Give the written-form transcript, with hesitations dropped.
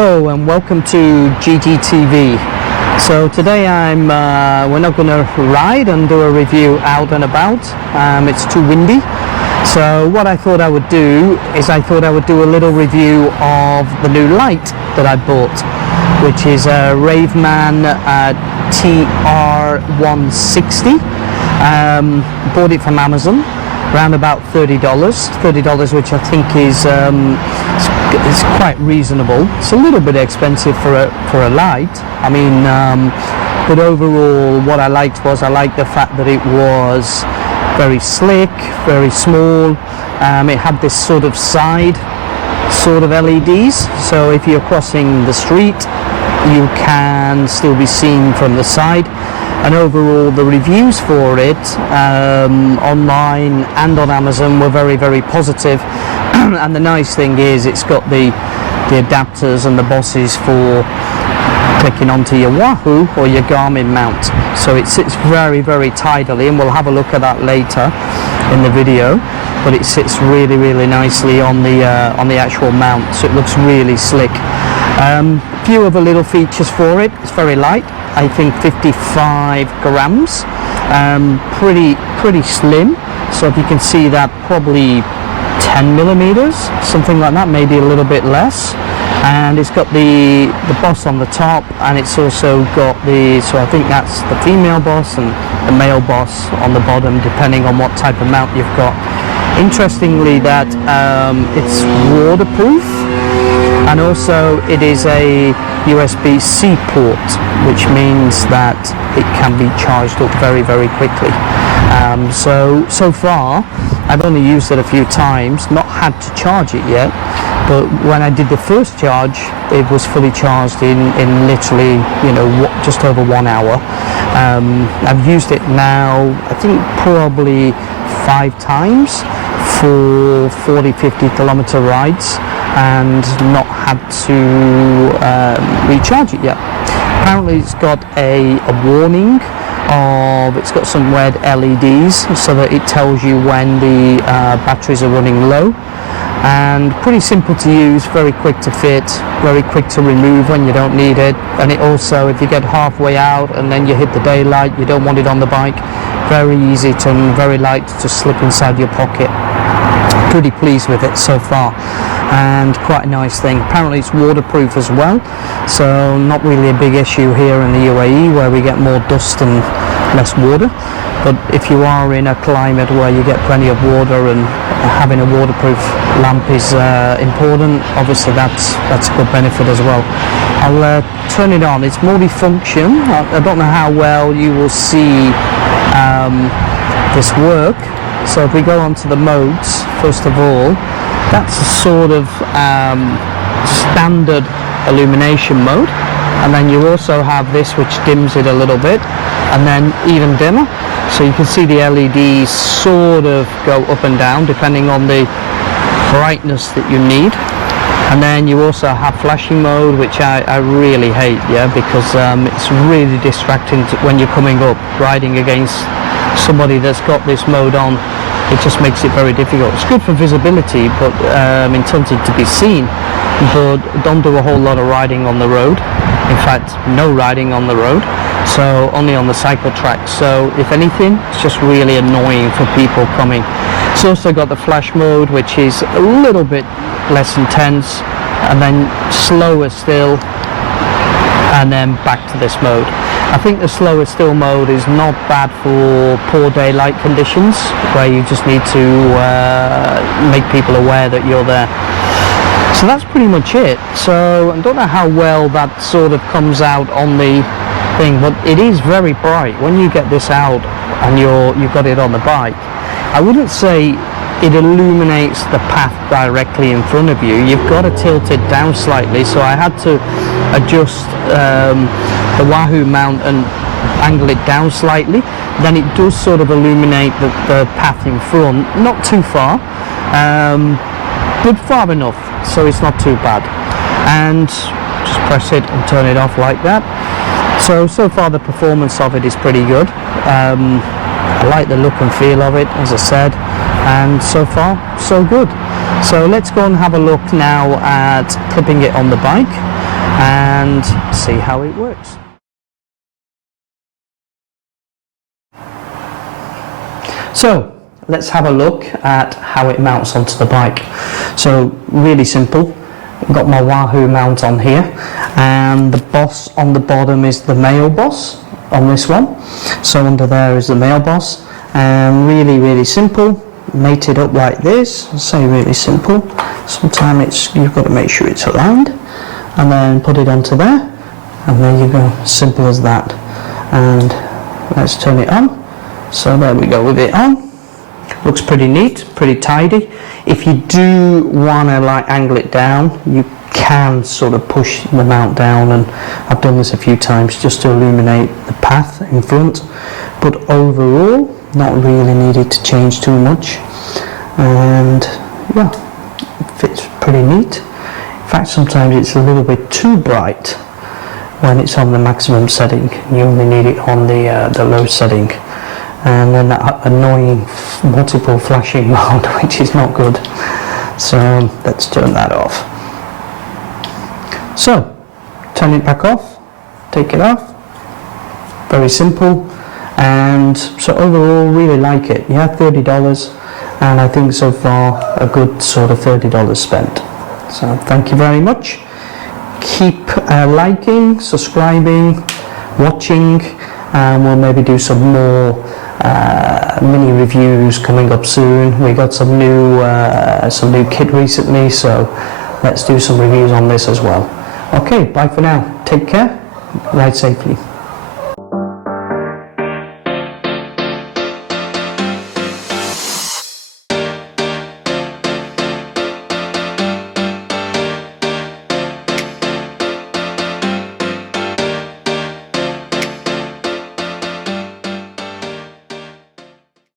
Hello and welcome to GGTV. So today we're not going to ride and do a review out and about. It's too windy. So what I thought I would do is I thought I would do a little review of the new light that I bought, which is a Raveman FR160. Bought it from Amazon, around about $30, which I think is it's quite reasonable. It's a little bit expensive for a light. I mean, but overall, what I liked was I liked the fact that it was very slick, very small. It had this sort of side LEDs, so if you're crossing the street, you can still be seen from the side. And overall, the reviews for it online and on Amazon were very, very positive. And the nice thing is it's got the adapters and the bosses for clicking onto your Wahoo or your Garmin mount. So it sits very, very tidily, and we'll have a look at that later in the video. But it sits really, really nicely on the actual mount, so it looks really slick. Few other little features for it. It's very light. I think 55 grams. Pretty slim. So if you can see that, probably 10 millimeters, something like that, maybe a little bit less. And it's got the boss on the top, and it's also got so I think that's the female boss and the male boss on the bottom, depending on what type of mount you've got. Interestingly, that it's waterproof, and also it is a USB-C port, which means that it can be charged up very, very quickly. So far I've only used it a few times, not had to charge it yet, but when I did the first charge, it was fully charged in literally, just over 1 hour. I've used it now, I think probably 5 times for 40-50 kilometer rides, and not had to recharge it yet. Apparently it's got a warning it's got some red LEDs so that it tells you when the batteries are running low, and pretty simple to use, very quick to fit, very quick to remove when you don't need it. And it also, if you get halfway out and then you hit the daylight, you don't want it on the bike, very easy to, and very light to just slip inside your pocket. Pretty pleased with it so far, and quite a nice thing. Apparently it's waterproof as well, so not really a big issue here in the UAE where we get more dust and less water. But if you are in a climate where you get plenty of water, and having a waterproof lamp is important, obviously that's a good benefit as well. I'll turn it on. It's multifunction. I don't know how well you will see this work. So if we go on to the modes, first of all, that's a sort of standard illumination mode, and then you also have this which dims it a little bit, and then even dimmer. So you can see the LEDs sort of go up and down depending on the brightness that you need. And then you also have flashing mode, which I really hate, because it's really distracting when you're coming up, riding against somebody that's got this mode on. It just makes it very difficult. It's good for visibility, but in terms of to be seen, but don't do a whole lot of riding on the road. In fact, no riding on the road, so only on the cycle track. So if anything, it's just really annoying for people coming. It's also got the flash mode, which is a little bit less intense, and then slower still, and then back to this mode. I think the slower still mode is not bad for poor daylight conditions, where you just need to make people aware that you're there. So that's pretty much it. So I don't know how well that sort of comes out on the thing, but it is very bright when you get this out and you've got it on the bike. I wouldn't say it illuminates the path directly in front of you. You've got to tilt it down slightly, so I had to adjust the Wahoo mount and angle it down slightly. Then it does sort of illuminate the path in front, not too far, but far enough so it's not too bad. And just press it and turn it off like that. So far the performance of it is pretty good. I like the look and feel of it, as I said, and so far so good. So let's go and have a look now at clipping it on the bike. and see how it works. So let's have a look at how it mounts onto the bike. So really simple. I've got my Wahoo mount on here, and the boss on the bottom is the male boss on this one. So under there is the male boss, and really simple. Mate it up like this. I say really simple. Sometimes you've got to make sure it's aligned, and then put it onto there, and there you go. Simple as that. And let's turn it on. So there we go with it on. Looks pretty neat, pretty tidy. If you do want to like angle it down, you can sort of push the mount down, and I've done this a few times just to illuminate the path in front. But overall, not really needed to change too much, and yeah, it fits pretty neat. In fact, sometimes it's a little bit too bright when it's on the maximum setting. You only need it on the low setting, and then that annoying multiple flashing mode, which is not good. So let's turn that off. So turn it back off, take it off. Very simple. And so overall, really like it. Yeah, $30, and I think so far a good sort of $30 spent. So thank you very much. Keep liking, subscribing, watching, and we'll maybe do some more mini reviews coming up soon. We got some new kit recently, so let's do some reviews on this as well. Okay, bye for now. Take care. Ride safely.